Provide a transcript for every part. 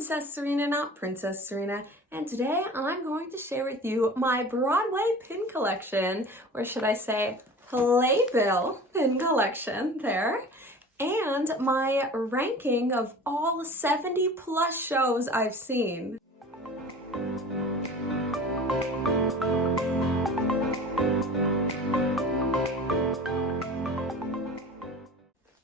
Princess Serena, not Princess Serena, and today I'm going to share with you my Broadway pin collection, or should I say playbill pin collection there, and my ranking of all 70 plus shows I've seen.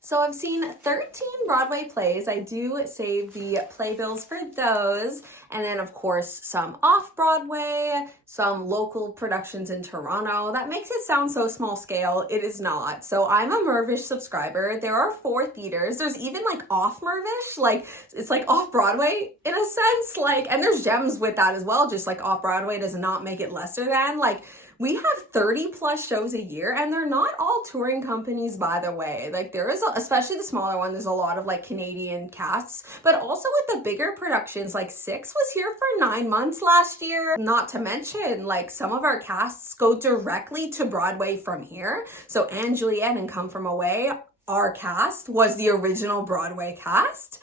So I've seen 13 Broadway plays. I do save the playbills for those. And then of course, some off-Broadway, some local productions in Toronto. That makes it sound so small scale. It is not. So I'm a Mirvish subscriber. There are 4 theaters. There's even like off Mirvish, like it's like off-Broadway in a sense. Like, and there's gems with that as well. Just like off-Broadway does not make it lesser than. Like, we have 30 plus shows a year, and they're not all touring companies, by the way. Like, there is, especially the smaller one, there's a lot of like Canadian casts, but also with the bigger productions, like Six was here for 9 months last year. Not to mention, like, some of our casts go directly to Broadway from here. So Anne Juliet and Come From Away, our cast was the original Broadway cast.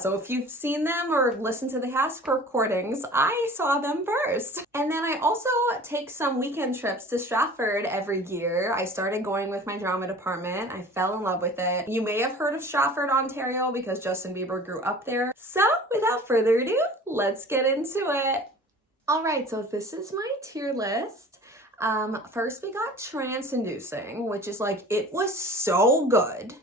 So if you've seen them or listened to the cast recordings, I saw them first. And then I also take some weekend trips to Stratford every year. I started going with my drama department. I fell in love with it. You may have heard of Stratford, Ontario, because Justin Bieber grew up there. So without further ado, let's get into it. All right, so this is my tier list. First we got Trance Inducing, which is like, it was so good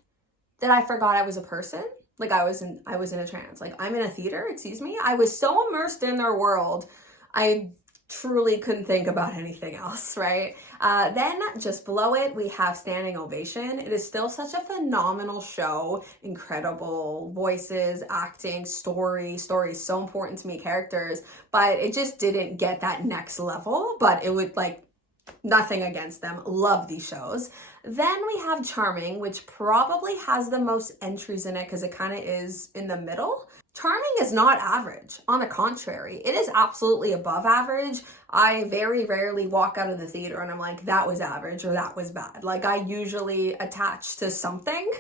that I forgot I was a person. Like I was in a trance. Like, I'm in a theater, excuse me. I was so immersed in their world, I truly couldn't think about anything else, right? Then just below it, we have Standing Ovation. It is still such a phenomenal show. Incredible voices, acting, story is so important to me, characters, but it just didn't get that next level. But it would, like, nothing against them. Love these shows. Then we have Charming, which probably has the most entries in it because it kind of is in the middle. Charming is not average. On the contrary, it is absolutely above average. I very rarely walk out of the theater and I'm like, that was average or that was bad. Like, I usually attach to something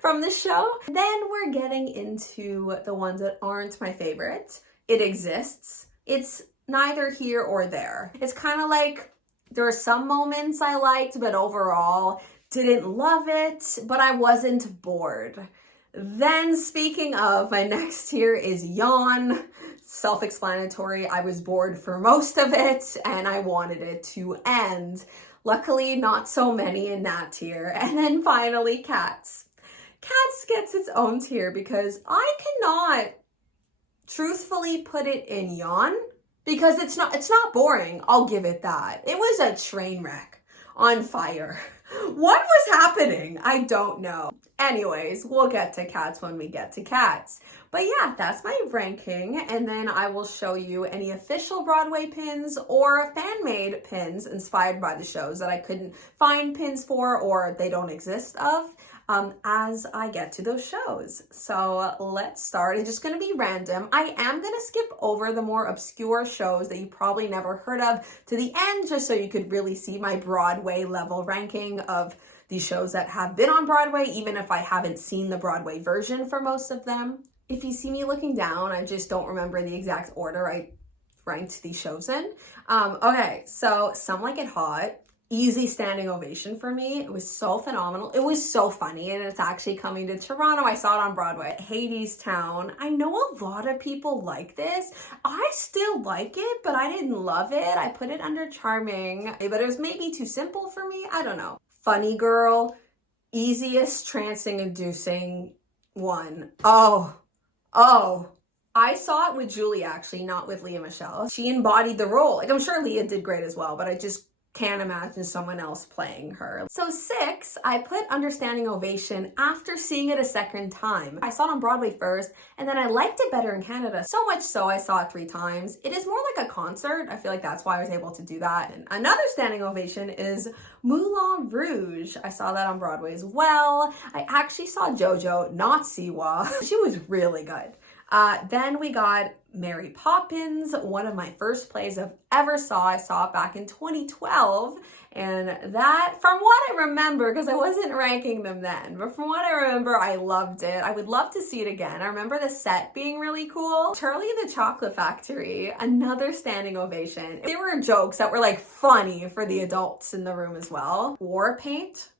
from the show. Then we're getting into the ones that aren't my favorite. It Exists. It's neither here or there. It's kind of like, there are some moments I liked, but overall didn't love it, but I wasn't bored. Then, speaking of, my next tier is Yawn. Self-explanatory. I was bored for most of it and I wanted it to end. Luckily, not so many in that tier. And then finally, Cats. Cats gets its own tier because I cannot truthfully put it in Yawn. Because it's not boring, I'll give it that. It was a train wreck on fire. What was happening? I don't know. Anyways, we'll get to Cats when we get to Cats. But yeah, that's my ranking. And then I will show you any official Broadway pins or fan-made pins inspired by the shows that I couldn't find pins for or they don't exist of. As I get to those shows. So let's start. It's just going to be random. I am going to skip over the more obscure shows that you probably never heard of to the end, just so you could really see my Broadway level ranking of these shows that have been on Broadway, even if I haven't seen the Broadway version for most of them. If you see me looking down, I just don't remember the exact order I ranked these shows in. Okay, so Some Like It Hot. Easy standing ovation for me. It was so phenomenal. It was so funny, and it's actually coming to Toronto. I saw it on Broadway. Hadestown. I know a lot of people like this. I still like it, but I didn't love it. I put it under Charming, but it was maybe too simple for me. I don't know. Funny Girl. Easiest trancing inducing one. Oh. I saw it with Julie, actually, not with Leah Michelle. She embodied the role. Like, I'm sure Leah did great as well, but I just can't imagine someone else playing her. So Six, I put under Standing Ovation after seeing it a second time. I saw it on Broadway first, and then I liked it better in Canada. So much so I saw it 3 times. It is more like a concert. I feel like that's why I was able to do that. And another Standing Ovation is Moulin Rouge. I saw that on Broadway as well. I actually saw JoJo, not Siwa. She was really good. Then we got Mary Poppins, one of my first plays I've ever saw. I saw it back in 2012. And that, from what I remember, because I wasn't ranking them then, but from what I remember, I loved it. I would love to see it again. I remember the set being really cool. Charlie and the Chocolate Factory, another standing ovation. There were jokes that were like funny for the adults in the room as well. War Paint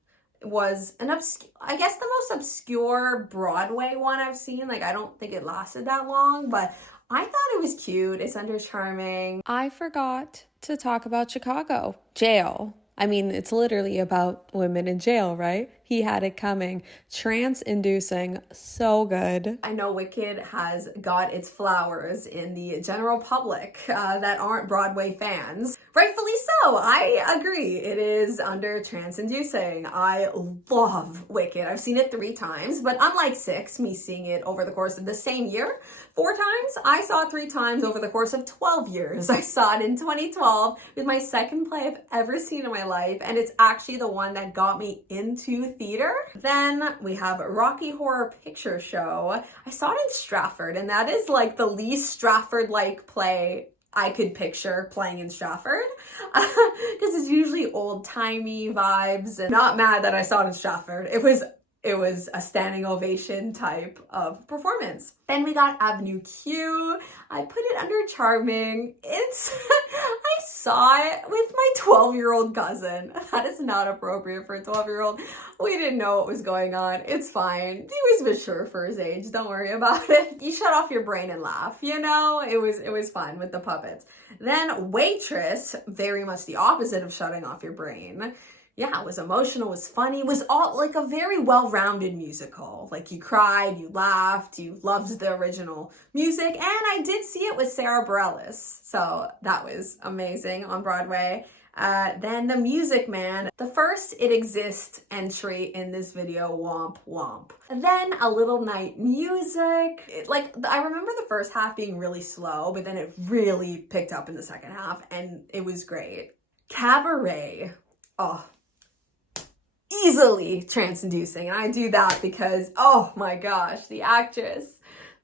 was I guess the most obscure Broadway one I've seen. Like, I don't think it lasted that long, but I thought it was cute. It's under charming. I forgot to talk about Chicago. Jail. I mean, it's literally about women in jail, right? He had it coming. Trance-inducing, so good. I know Wicked has got its flowers in the general public that aren't Broadway fans. Rightfully so, I agree. It is under trance-inducing. I love Wicked. I've seen it 3 times, but unlike 6, me seeing it over the course of the same year 4 times, I saw it 3 times over the course of 12 years. I saw it in 2012. It was my second play I've ever seen in my life, and it's actually the one that got me into theater. Then we have Rocky Horror Picture Show. I saw it in Stratford, and that is like the least Stratford-like play I could picture playing in Stratford, because it's usually old-timey vibes. And not mad that I saw it in Stratford. It was a standing ovation type of performance. Then we got Avenue Q. I put it under charming. I saw it with my 12-year-old cousin. That is not appropriate for a 12-year-old. We didn't know what was going on. It's fine. He was mature for his age. Don't worry about it. You shut off your brain and laugh, you know? It was fun with the puppets. Then Waitress, very much the opposite of shutting off your brain. Yeah, it was emotional, it was funny. It was all like a very well-rounded musical. Like, you cried, you laughed, you loved the original music, and I did see it with Sarah Bareilles. So that was amazing on Broadway. Then The Music Man, the first It Exists entry in this video, womp womp. Then A Little Night Music. I remember the first half being really slow, but then it really picked up in the second half, and it was great. Cabaret. Oh, easily trance-inducing, and I do that because, oh my gosh, the actress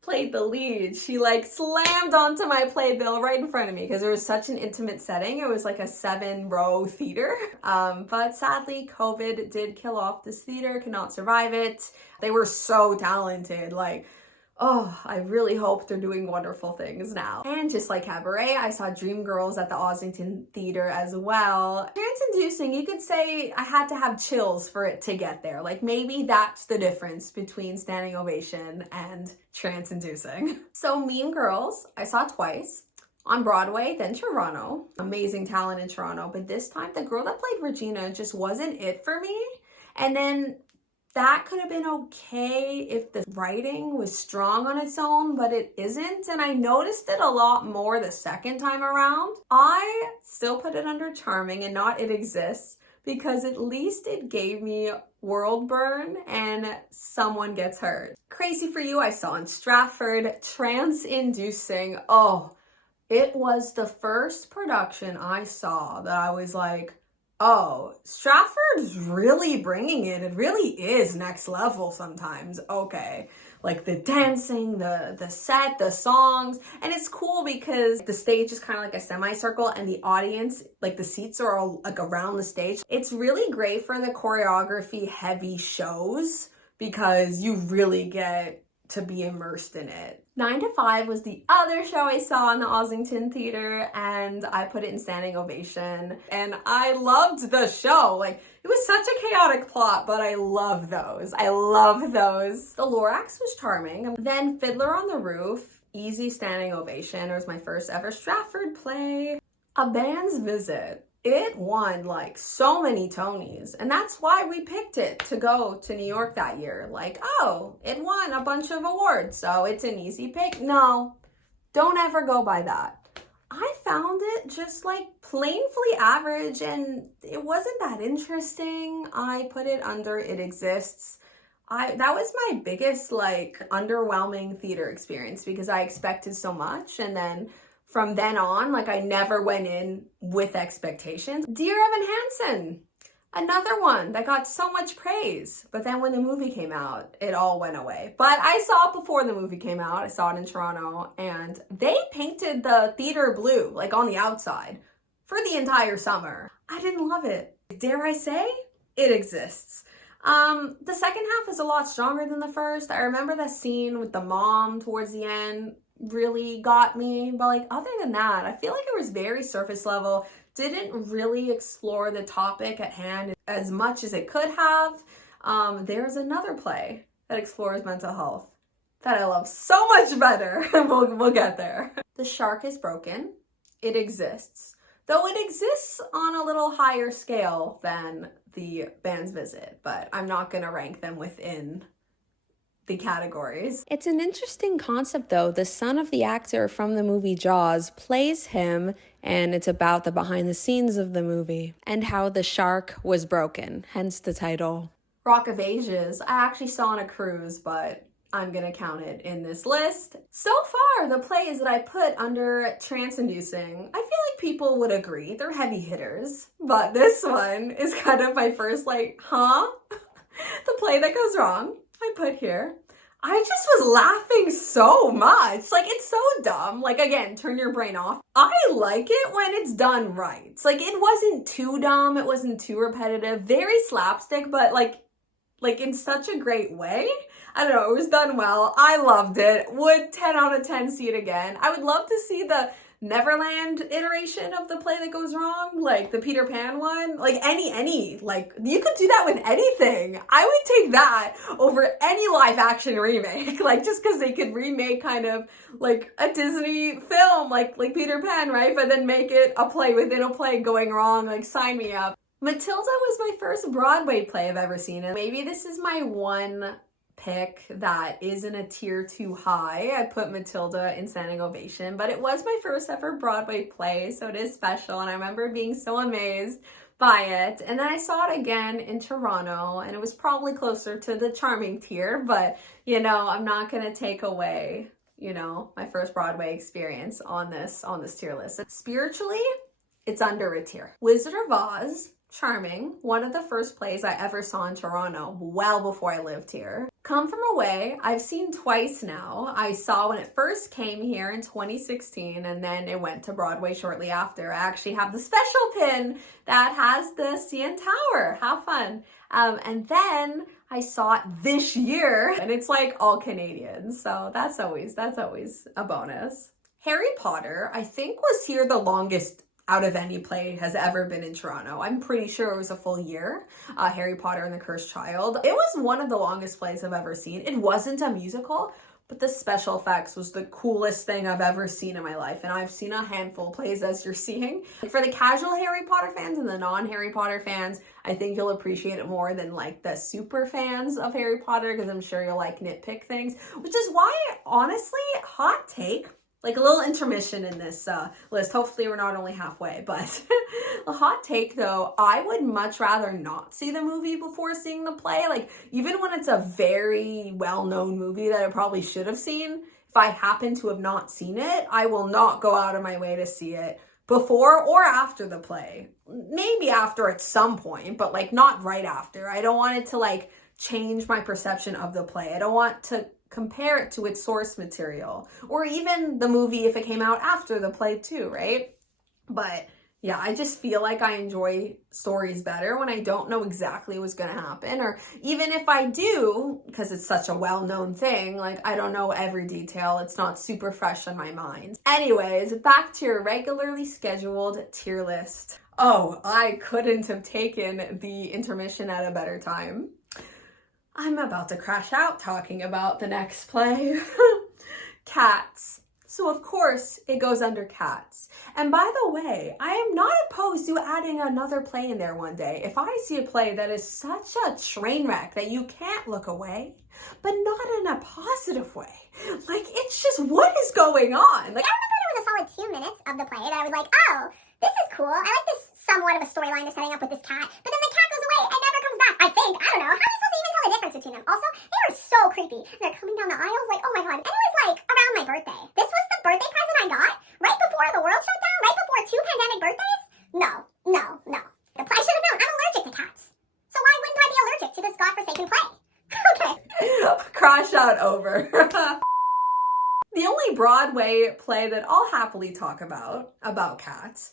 played the lead. She like slammed onto my playbill right in front of me because it was such an intimate setting. It was like a 7-row theater, but sadly COVID did kill off this theater, could not survive it. They were so talented, like, oh, I really hope they're doing wonderful things now. And just like Cabaret, I saw Dreamgirls at the Ossington Theater as well. Trance-inducing, you could say I had to have chills for it to get there. Like, maybe that's the difference between standing ovation and trance-inducing. So Mean Girls, I saw twice. On Broadway, then Toronto. Amazing talent in Toronto, but this time the girl that played Regina just wasn't it for me. And then that could have been okay if the writing was strong on its own, but it isn't, and I noticed it a lot more the second time around. I still put it under charming and not It Exists, because at least it gave me world burn and someone gets hurt. Crazy for You, I saw in Stratford. Trance-inducing. Oh, it was the first production I saw that I was like, oh, Stratford's really bringing it. It really is next level sometimes. Okay. Like the dancing, the set, the songs. And it's cool because the stage is kind of like a semicircle and the audience, like the seats are all like around the stage. It's really great for the choreography heavy shows because you really get to be immersed in it. 9 to 5 was the other show I saw in the Ossington Theater, and I put it in standing ovation, and I loved the show. Like, it was such a chaotic plot, but I love those. I love those. The Lorax was charming. Then Fiddler on the Roof, easy standing ovation. It was my first ever Stratford play. A Band's Visit. It won like so many Tonys, and that's why we picked it to go to New York that year. Like, oh, it won a bunch of awards, so it's an easy pick. No, don't ever go by that. I found it just like plainly average, and it wasn't that interesting. I put it under It Exists. That was my biggest like underwhelming theater experience because I expected so much, and then from then on, like, I never went in with expectations. Dear Evan Hansen, Another one that got so much praise, but then when the movie came out, it all went away. But I saw it before the movie came out. I saw it in Toronto, and they painted the theater blue, like on the outside, for the entire summer. I didn't love it. Dare I say, it exists. The second half is a lot stronger than the first. I remember the scene with the mom towards the end really got me, but like other than that, I feel like it was very surface level. Didn't really explore the topic at hand as much as it could have. There's another play that explores mental health that I love so much better. We'll get there. The Shark is Broken. It exists, though it exists on a little higher scale than the Band's Visit, but I'm not gonna rank them within the categories. It's an interesting concept though. The son of the actor from the movie Jaws plays him, and it's about the behind the scenes of the movie and how the shark was broken, hence the title. Rock of Ages, I actually saw on a cruise, but I'm gonna count it in this list. So far, the plays that I put under trance-inducing, I feel like people would agree. They're heavy hitters, but this one is kind of my first like, huh? The play that goes wrong. I put here. I just was laughing so much. Like, it's so dumb. Like, again, turn your brain off. I like it when it's done right. It's like, it wasn't too dumb. It wasn't too repetitive. Very slapstick, but like in such a great way. I don't know. It was done well. I loved it. Would 10 out of 10 see it again. I would love to see the Neverland iteration of the play that goes wrong, like the Peter Pan one, like any, like you could do that with anything. I would take that over any live action remake, like just because they could remake kind of like a Disney film, like Peter Pan, right? But then make it a play within a play going wrong, like sign me up. Matilda was my first Broadway play I've ever seen, and maybe this is my one pick that isn't a tier too high. I put Matilda in Standing Ovation, but it was my first ever Broadway play, so it is special, and I remember being so amazed by it. And then I saw it again in Toronto, and it was probably closer to the charming tier, but you know, I'm not gonna take away, you know, my first Broadway experience on this tier list. Spiritually, it's under a tier. Wizard of Oz, charming, one of the first plays I ever saw in Toronto, well before I lived here. Come From Away, I've seen twice now. I saw when it first came here in 2016, and then it went to Broadway shortly after. I actually have the special pin that has the CN Tower. Have fun. And then I saw it this year, and it's like all Canadian, so that's always a bonus. Harry Potter, I think, was here the longest out of any play has ever been in Toronto. I'm pretty sure it was a full year. Harry Potter and the Cursed Child. It was one of the longest plays I've ever seen. It wasn't a musical, but the special effects was the coolest thing I've ever seen in my life. And I've seen a handful of plays, as you're seeing. For the casual Harry Potter fans and the non-Harry Potter fans, I think you'll appreciate it more than like the super fans of Harry Potter, because I'm sure you'll like nitpick things, which is why, honestly, hot take, like a little intermission in this list. Hopefully we're not only halfway, but a hot take though, I would much rather not see the movie before seeing the play. Like even when it's a very well-known movie that I probably should have seen, if I happen to have not seen it, I will not go out of my way to see it before or after the play. Maybe after at some point, but like not right after. I don't want it to like change my perception of the play. I don't want to compare it to its source material, or even the movie if it came out after the play too, right? But yeah, I just feel like I enjoy stories better when I don't know exactly what's gonna happen, or even if I do, because it's such a well-known thing, like I don't know every detail, it's not super fresh on my mind. Anyways, back to your regularly scheduled tier list. Oh, I couldn't have taken the intermission at a better time. I'm about to crash out talking about the next play. Cats. So of course it goes under Cats. And by the way, I am not opposed to adding another play in there one day. If I see a play that is such a train wreck that you can't look away, but not in a positive way. Like it's just, what is going on? Like I remember there was a solid 2 minutes of the play that I was like, oh, this is cool. I like this somewhat of a storyline they're setting up with this cat. But then the cat goes away and never comes back. I think. I don't know. How are you supposed to even tell the difference between them? Also, they are so creepy. They're coming down the aisles like, oh my god. And it was like around my birthday. This was the birthday present I got right before the world shut down, right before 2 pandemic birthdays? No. The play should have known. I'm allergic to cats. not over. The only Broadway play that I'll happily talk about cats,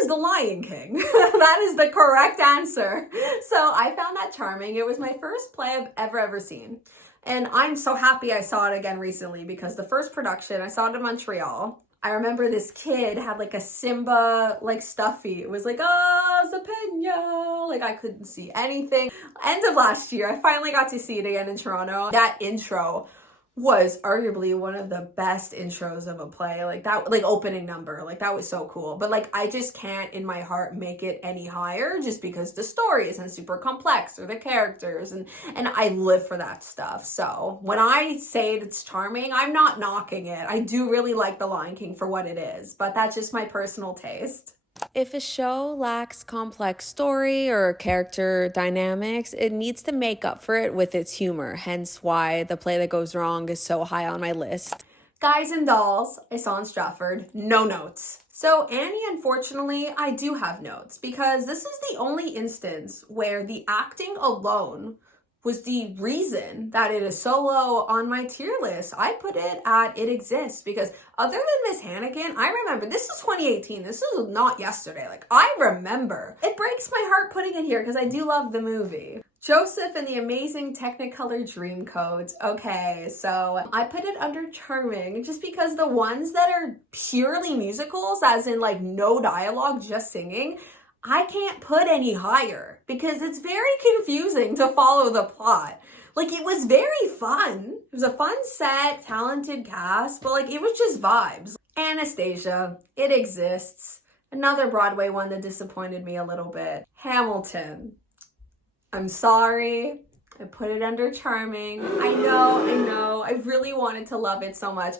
is The Lion King. That is the correct answer. So I found that charming. It was my first play I've ever seen. And I'm so happy I saw it again recently because the first production, I saw it in Montreal. I remember this kid had like a Simba like stuffy. It was like, Zapenya. Like I couldn't see anything. End of last year, I finally got to see it again in Toronto. That intro was arguably one of the best intros of a play. Like that, like opening number, like that was so cool. But like, I just can't in my heart make it any higher just because the story isn't super complex or the characters and I live for that stuff. So when I say it's charming, I'm not knocking it. I do really like The Lion King for what it is, but that's just my personal taste. If a show lacks complex story or character dynamics, it needs to make up for it with its humor, hence why The Play That Goes Wrong is so high on my list. Guys and Dolls, I saw in Stratford, no notes. So Annie, unfortunately, I do have notes because this is the only instance where the acting alone was the reason that it is so low on my tier list. I put it at It Exists because other than Miss Hannigan, I remember, this is 2018, this is not yesterday, like I remember. It breaks my heart putting it here because I do love the movie. Joseph and the Amazing Technicolor Dreamcoat. Okay, so I put it under charming just because the ones that are purely musicals, as in like no dialogue, just singing, I can't put any higher because it's very confusing to follow the plot. Like it was very fun. It was a fun set, talented cast, but like it was just vibes. Anastasia, It Exists. Another Broadway one that disappointed me a little bit. Hamilton. I'm sorry. I put it under charming. I know. I really wanted to love it so much.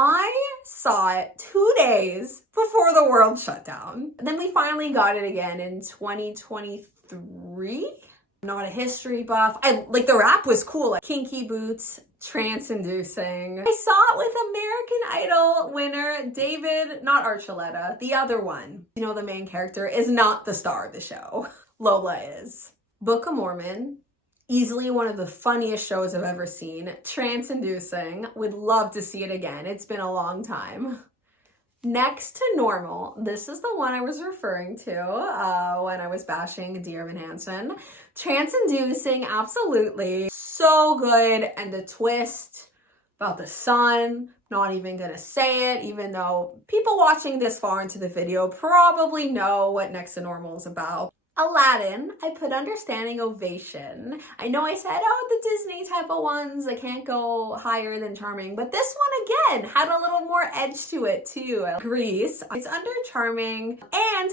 I saw it 2 days before the world shut down. Then we finally got it again in 2023. I'm not a history buff. Like the rap was cool. Like Kinky Boots, trance-inducing. I saw it with American Idol winner David, not Archuleta, the other one. You know, the main character is not the star of the show. Lola is. Book of Mormon. Easily one of the funniest shows I've ever seen. Trance-inducing. Would love to see it again. It's been a long time. Next to Normal. This is the one I was referring to when I was bashing Dear Evan Hansen. Trance-inducing, absolutely. So good. And the twist about the sun. Not even gonna say it, even though people watching this far into the video probably know what Next to Normal is about. Aladdin, I put under standing ovation. I know I said, the Disney type of ones, I can't go higher than charming, but this one again had a little more edge to it too. Grease, it's under charming, and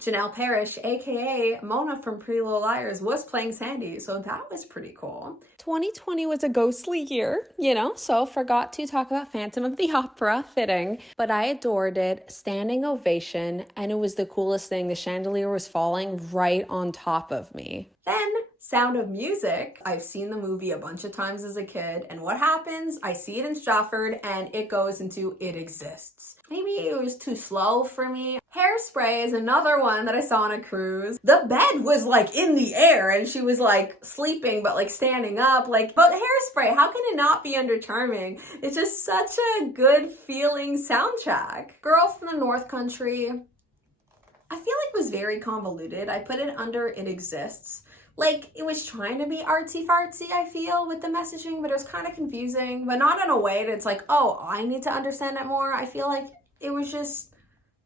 Janelle Parrish, aka Mona from Pretty Little Liars, was playing Sandy, so that was pretty cool. 2020 was a ghostly year, so forgot to talk about Phantom of the Opera, fitting. But I adored it, standing ovation, and it was the coolest thing. The chandelier was falling right on top of me. Then Sound of Music. I've seen the movie a bunch of times as a kid, and what happens? I see it in Stratford, and it goes into It Exists. Maybe it was too slow for me. Hairspray is another one that I saw on a cruise. The bed was like in the air and she was like sleeping but like standing up. But Hairspray, how can it not be under charming? It's just such a good feeling soundtrack. Girl from the North Country, I feel like was very convoluted. I put it under It Exists. Like, it was trying to be artsy-fartsy, I feel, with the messaging, but it was kind of confusing, but not in a way that it's like, I need to understand it more. I feel like it was just,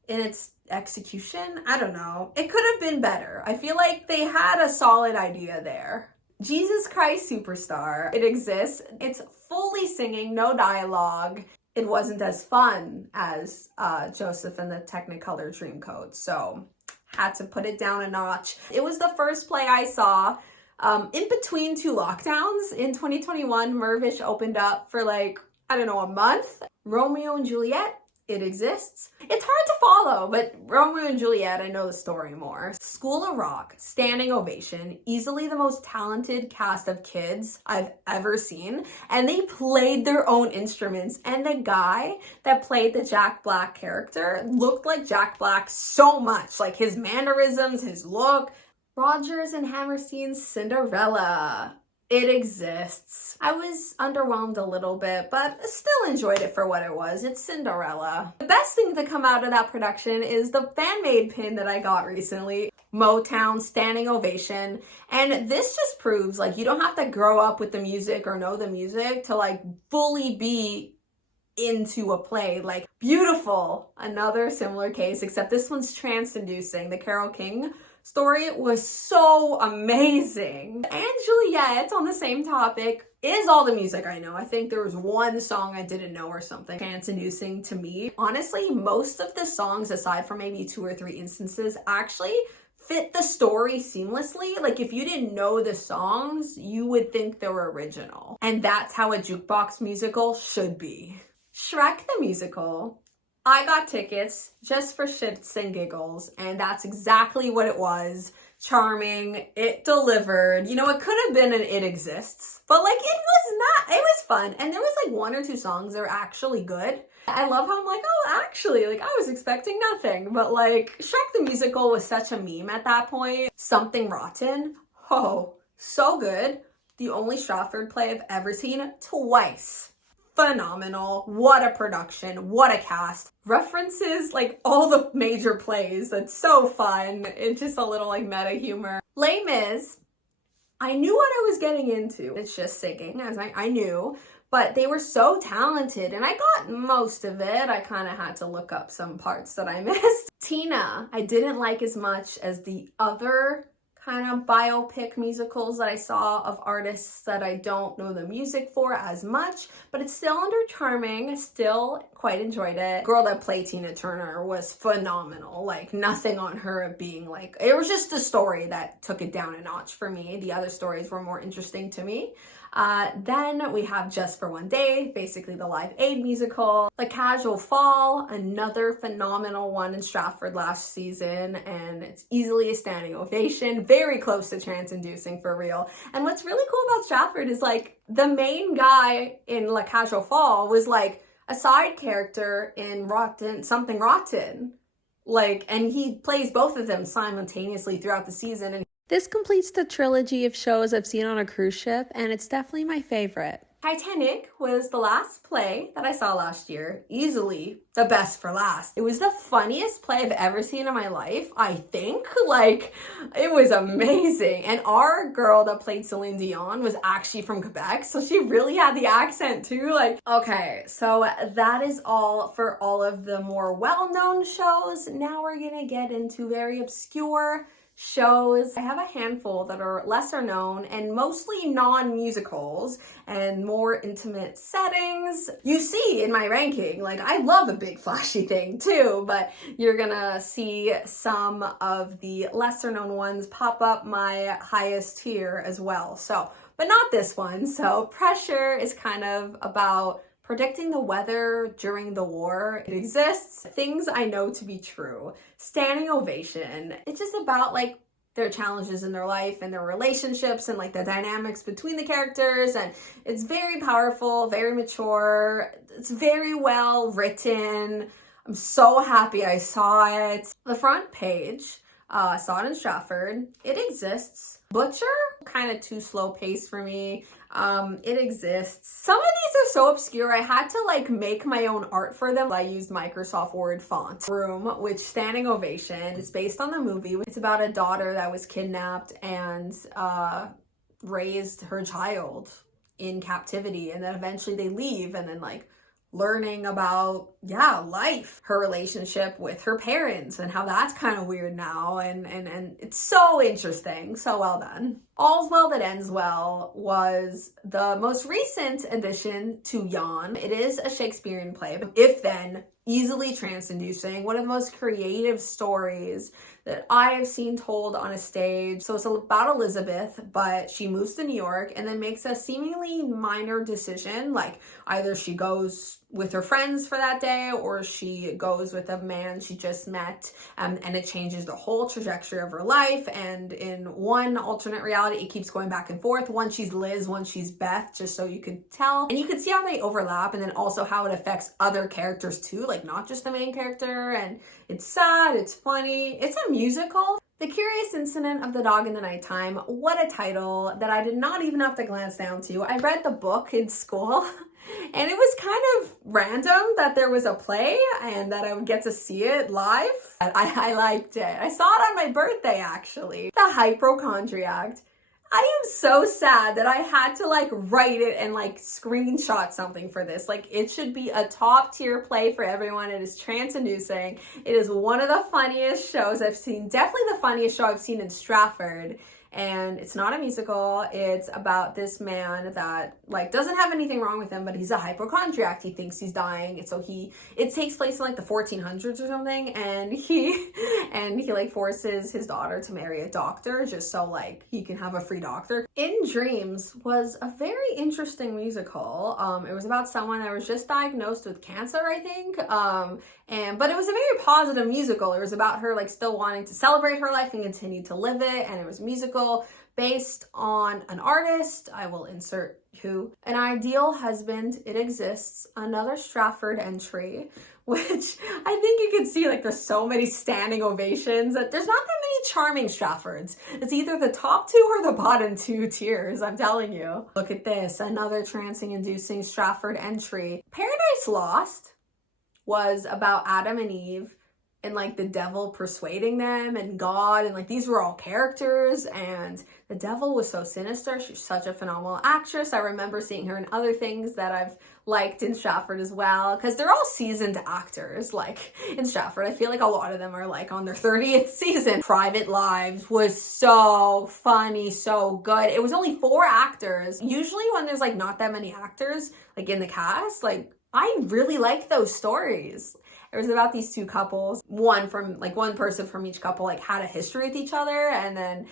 in its execution, I don't know. It could have been better. I feel like they had a solid idea there. Jesus Christ Superstar. It Exists. It's fully singing, no dialogue. It wasn't as fun as Joseph and the Technicolor Dreamcoat, so had to put it down a notch. It was the first play I saw in between two lockdowns. In 2021, Mirvish opened up for a month. Romeo and Juliet, It Exists. It's hard to follow, but Romeo and Juliet, I know the story more. School of Rock, standing ovation, easily the most talented cast of kids I've ever seen. And they played their own instruments. And the guy that played the Jack Black character looked like Jack Black so much. Like his mannerisms, his look. Rodgers and Hammerstein's Cinderella. It exists. I was underwhelmed a little bit, but still enjoyed it for what it was. It's Cinderella. The best thing to come out of that production is the fan-made pin that I got recently. Motown standing ovation. And this just proves like you don't have to grow up with the music or know the music to like fully be into a play. Like, beautiful. Another similar case, except this one's trance-inducing. The Carole King story was so amazing. And Juliet, on the same topic, is all the music I know. I think there was one song I didn't know or something. Trance-inducing to me. Honestly, most of the songs, aside from maybe 2 or 3 instances, actually fit the story seamlessly. Like, if you didn't know the songs, you would think they were original. And that's how a jukebox musical should be. Shrek the Musical. I got tickets just for shits and giggles, and that's exactly what it was. Charming, it delivered. You know, it could have been an It Exists, but like, it was fun. And there was like 1 or 2 songs that were actually good. I love how I'm like, oh, actually, like, I was expecting nothing. But like, Shrek the Musical was such a meme at that point. Something Rotten, oh, so good. The only Stratford play I've ever seen twice. Phenomenal. What a production. What a cast. References like all the major plays. That's so fun. It's just a little like meta humor. Les Mis. I knew what I was getting into. It's just singing, as I knew, but they were so talented and I got most of it. I kind of had to look up some parts that I missed. Tina, I didn't like as much as the other kind of biopic musicals that I saw of artists that I don't know the music for as much, but it's still under charming. Still quite enjoyed it. Girl that played Tina Turner was phenomenal. Like, nothing on her being like, it was just the story that took it down a notch for me. The other stories were more interesting to me. Then we have Just for One Day, basically the Live Aid musical. The Casual Fall, another phenomenal one in Stratford last season, and it's easily a standing ovation, very close to trance-inducing for real. And what's really cool about Stratford is like, the main guy in La Casual Fall was like a side character in Something Rotten. Like, and he plays both of them simultaneously throughout the season. And this completes the trilogy of shows I've seen on a cruise ship, and it's definitely my favorite. Titanic was the last play that I saw last year. Easily the best for last. It was the funniest play I've ever seen in my life, I think. Like, it was amazing. And our girl that played Celine Dion was actually from Quebec, so she really had the accent too. Like, okay, so that is all for all of the more well-known shows. Now we're gonna get into very obscure shows. I have a handful that are lesser known and mostly non-musicals and more intimate settings. You see in my ranking, like, I love a big flashy thing too, but you're gonna see some of the lesser known ones pop up my highest tier as well. So, but not this one. So Pressure is kind of about predicting the weather during the war. It exists. Things I know to be true. Standing Ovation. It's just about like their challenges in their life and their relationships and like the dynamics between the characters. And it's very powerful, very mature. It's very well written. I'm so happy I saw it. The front page, saw it in Stratford. It exists. Butcher, kind of too slow paced for me. It exists. Some of these are so obscure, I had to like make my own art for them. I used Microsoft Word font. Room, which Standing Ovation is based on the movie. It's about a daughter that was kidnapped and raised her child in captivity, and then eventually they leave, and then like learning about, life, her relationship with her parents and how that's kind of weird now. And it's so interesting. So well done. All's Well That Ends Well was the most recent addition to Yawn. It is a Shakespearean play, but if then, easily trance-inducing. One of the most creative stories that I have seen told on a stage. So it's about Elizabeth, but she moves to New York and then makes a seemingly minor decision. Like, either she goes with her friends for that day or she goes with a man she just met, and it changes the whole trajectory of her life. And in one alternate reality, it keeps going back and forth. One she's Liz, one she's Beth, just so you could tell. And you could see how they overlap, and then also how it affects other characters too, like not just the main character. And it's sad, it's funny, it's a musical. The Curious Incident of the Dog in the Nighttime. What a title that I did not even have to glance down to. I read the book in school and it was kind of random that there was a play and that I would get to see it live. I liked it. I saw it on my birthday, actually. The Hypochondriac. I am so sad that I had to like write it and like screenshot something for this. Like, it should be a top tier play for everyone. It is trance-inducing. It is one of the funniest shows I've seen. Definitely the funniest show I've seen in Stratford. And it's not a musical. It's about this man that like doesn't have anything wrong with him, but he's a hypochondriac. He thinks he's dying. And so it takes place in like the 1400s or something. And he like forces his daughter to marry a doctor just so like he can have a free doctor. In Dreams was a very interesting musical. It was about someone that was just diagnosed with cancer, I think. But it was a very positive musical. It was about her like still wanting to celebrate her life and continue to live it. And it was a musical based on an artist. I will insert who. An Ideal Husband, It Exists, another Stratford entry, which I think you can see like there's so many standing ovations that there's not that many charming Stratfords. It's either the top two or the bottom two tiers, I'm telling you. Look at this, another trancing-inducing Stratford entry. Paradise Lost was about Adam and Eve and like the devil persuading them and God, and like these were all characters, and the devil was so sinister. She's such a phenomenal actress. I remember seeing her in other things that I've liked in Stratford as well, because they're all seasoned actors. Like in Stratford, I feel like a lot of them are like on their 30th season. Private Lives was so funny, so good. It was only 4 actors. Usually when there's like not that many actors like in the cast, like I really like those stories. It was about these 2 couples. One person from each couple like had a history with each other, and then,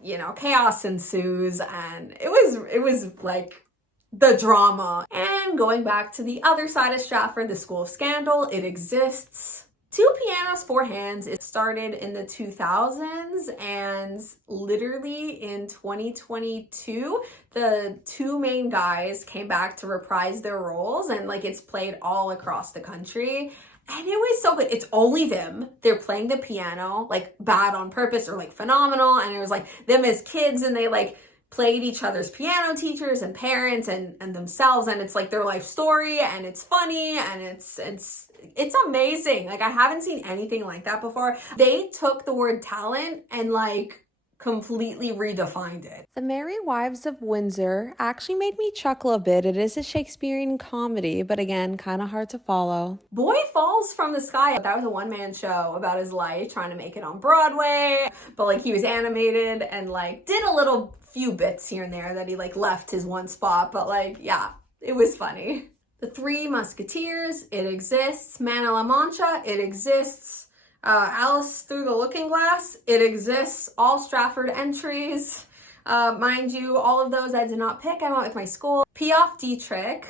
you know, chaos ensues, and it was like the drama. And going back to the other side of Stratford, the School of Scandal, It Exists. 2 Pianos, 4 Hands. It started in the 2000s, and literally in 2022, the 2 main guys came back to reprise their roles, and like it's played all across the country. And it was so good. It's only them. They're playing the piano, like bad on purpose or like phenomenal. And it was like them as kids, and they like played each other's piano teachers and parents and themselves. And it's like their life story, and it's funny, and it's amazing. Like I haven't seen anything like that before. They took the word talent and like completely redefined it. The Merry Wives of Windsor actually made me chuckle a bit. It is a Shakespearean comedy, but again, kind of hard to follow. Boy Falls from the Sky. That was a one-man show about his life trying to make it on Broadway, but like he was animated and like did a little few bits here and there that he like left his one spot, but like, yeah, it was funny. The Three Musketeers, It Exists. Man of La Mancha, It Exists. Alice Through the Looking Glass, It Exists. All Stratford entries. Mind you, all of those I did not pick. I went with my school. Piaf Dietrich,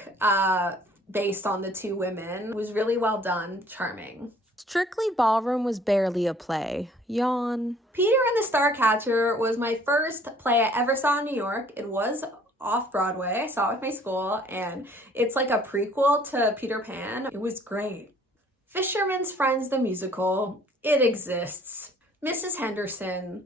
based on the 2 women, was really well done, charming. Strictly Ballroom was barely a play. Yawn. Peter and the Starcatcher was my first play I ever saw in New York. It was off-Broadway. I saw it with my school, and it's like a prequel to Peter Pan. It was great. Fisherman's Friends, the musical, It Exists. Mrs. Henderson,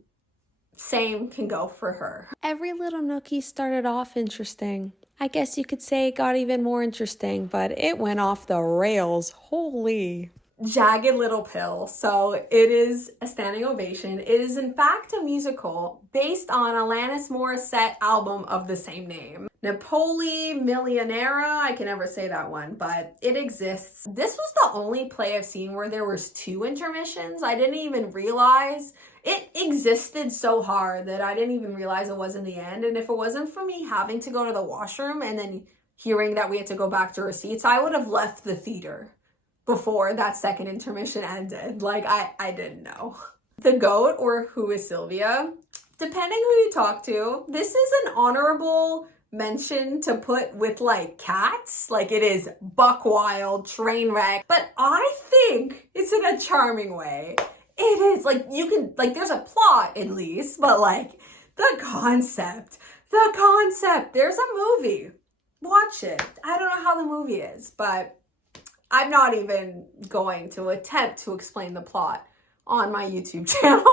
same can go for her. Every Little Nookie started off interesting. I guess you could say it got even more interesting, but it went off the rails. Holy. Jagged Little Pill. So it is a standing ovation. It is in fact a musical based on Alanis Morissette album of the same name. Napoli Millionera, I can never say that one, but It Exists. This was the only play I've seen where there was 2 intermissions. I didn't even realize it existed so hard that I didn't even realize it was in the end. And if it wasn't for me having to go to the washroom and then hearing that we had to go back to our seats, I would have left the theater before that second intermission ended. Like, I didn't know. The Goat, or Who is Sylvia? Depending who you talk to, this is an honorable mention to put with like Cats. Like, it is buck wild, train wreck, but I think it's in a charming way. It is like, you can like, there's a plot at least, but like the concept, there's a movie. Watch it. I don't know how the movie is, but I'm not even going to attempt to explain the plot on my YouTube channel.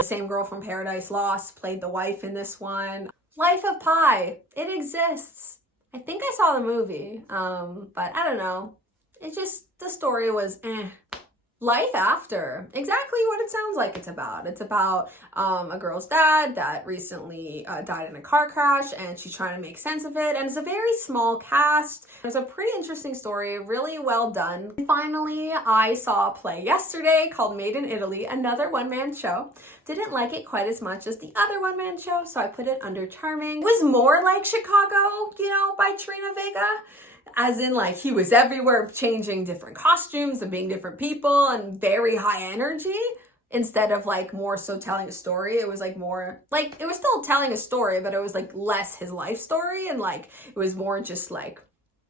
The same girl from Paradise Lost played the wife in this one. Life of Pi, it exists. I think I saw the movie, but I don't know. It just, the story was eh. Life After, exactly what it sounds like it's about. It's about a girl's dad that recently died in a car crash, and she's trying to make sense of it, and it's a very small cast. It's a pretty interesting story, really well done. Finally, I saw a play yesterday called Made in Italy, another one-man show. Didn't like it quite as much as the other one-man show, so I put it under charming. It was more like Chicago, you know, by Trina Vega. As in, like, he was everywhere changing different costumes and being different people and very high energy, instead of like more so telling a story. It was like more like, it was still telling a story, but it was like less his life story, and like it was more just like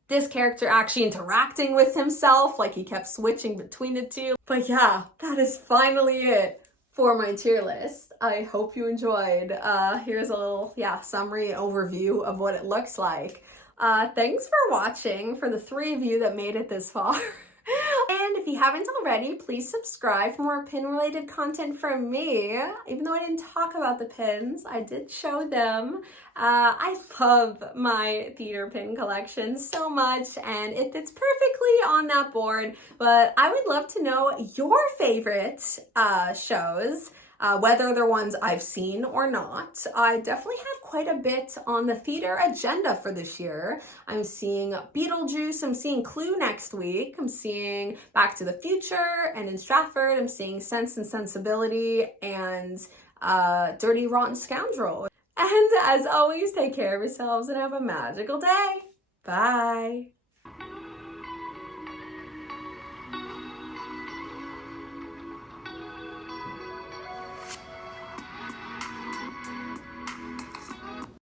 this character actually interacting with himself, like he kept switching between the two. But yeah, that is finally it for my tier list. I hope you enjoyed. Here's a little summary overview of what it looks like. Thanks for watching, for the 3 of you that made it this far. And if you haven't already, please subscribe for more pin-related content from me. Even though I didn't talk about the pins, I did show them. I love my theater pin collection so much, and it fits perfectly on that board. But I would love to know your favorite shows. Whether they're ones I've seen or not. I definitely have quite a bit on the theater agenda for this year. I'm seeing Beetlejuice, I'm seeing Clue next week, I'm seeing Back to the Future, and in Stratford, I'm seeing Sense and Sensibility and Dirty Rotten Scoundrel. And as always, take care of yourselves and have a magical day. Bye.